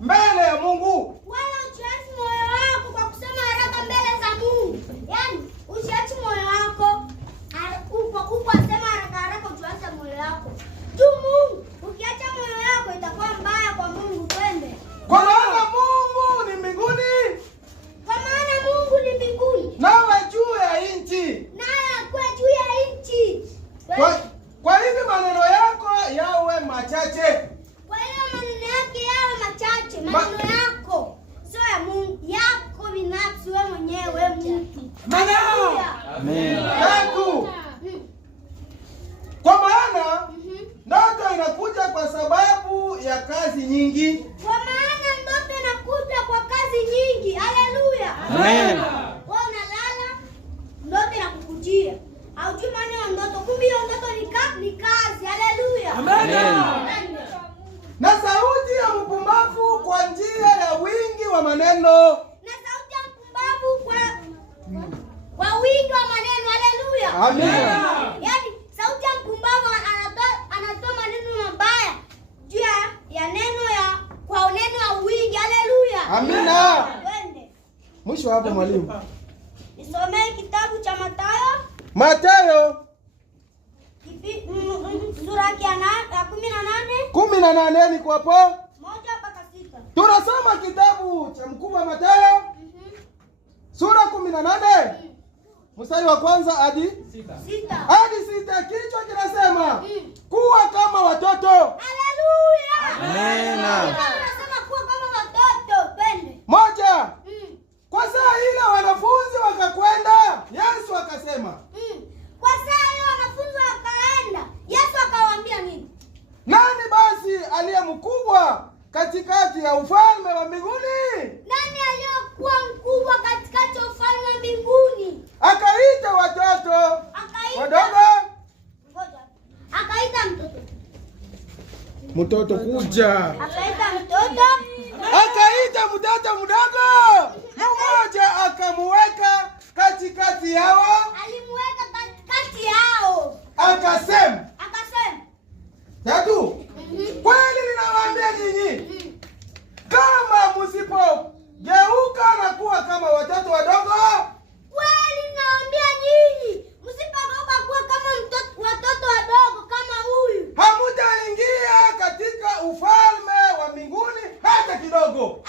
mbele ya Mungu. Wala usiache moyo wako kwa kusema haraka mbele za Mungu. Yaani usiache moyo wako upo asema haraka usiache moyo wako. Tu Mungu, ukiacha moyo wako itakuwa mbaya kwa Mungu. Twende. Kwa maana Mungu ni mbinguni. Kwa maana Mungu ni mbinguni. Nawe juu ya nchi. Naye akuwe juu ya nchi. Kwa hivi maneno yako yawe machache. Kwa hiyo maneno yake yawe machache. Maneno yako sio ya Mungu, yako binafsi wewe mwenyewe mtu. Amen. Tatu. Kwa maana ndoto inakuja kwa sababu ya kazi nyingi. Kwa maana ndoto inakuja kwa kazi nyingi. Haleluya. Amen. Wewe unalala, ndoto inakukujia. Haujui maana ya ndoto, kumbe hiyo ndoto ni kazi. Haleluya. Amen. Na sauti ya mpumbavu kwa njia ya wingi wa maneno. Na sauti ya mpumbavu kwa wingi wa maneno. Haleluya. Amen. Yaani sauti ya mpumbavu anatoa maneno mabaya juu ya neno kwa neno ya wingi. Haleluya. Amina. Twende. Mwisho hapo mwalimu. Nisomee kitabu cha Mathayo sura ya 18. 18 niko hapo. 1 mpaka 6. Tunasoma kitabu cha mkubwa Mathayo sura 18 mstari wa kwanza hadi 6. Kichwa kinasema kuwa kama watoto. Haleluya. Amen. Tunasema kuwa kama watoto. Twende. 1. Kwa saa ile wanafunzi wakakwenda, Yesu akasema. Kwa saa ile wanafunzi wakaenda, Yesu akawaambia nini? Nani basi aliye mkubwa katikati ya ufalme wa mbinguni? Nani aliyekuwa mkubwa katikati ya ufalme wa mbinguni? Akaita watoto wadogo. Ngoja. Akaita Mtoto kuja. Akaita mtoto. Akaita mtoto mdogo. Mmoja akamuweka katikati yao. Alimuweka katikati yao. Akasema. 3. Kweli ninawaambia nyinyi, kama msipogeuka na kuwa kama watoto wadogo. Kweli ninawaambia nyinyi, msipogeuka kuwa kama watoto wadogo kama huyu, hamutaingia katika ufalme wa mbinguni hata kidogo.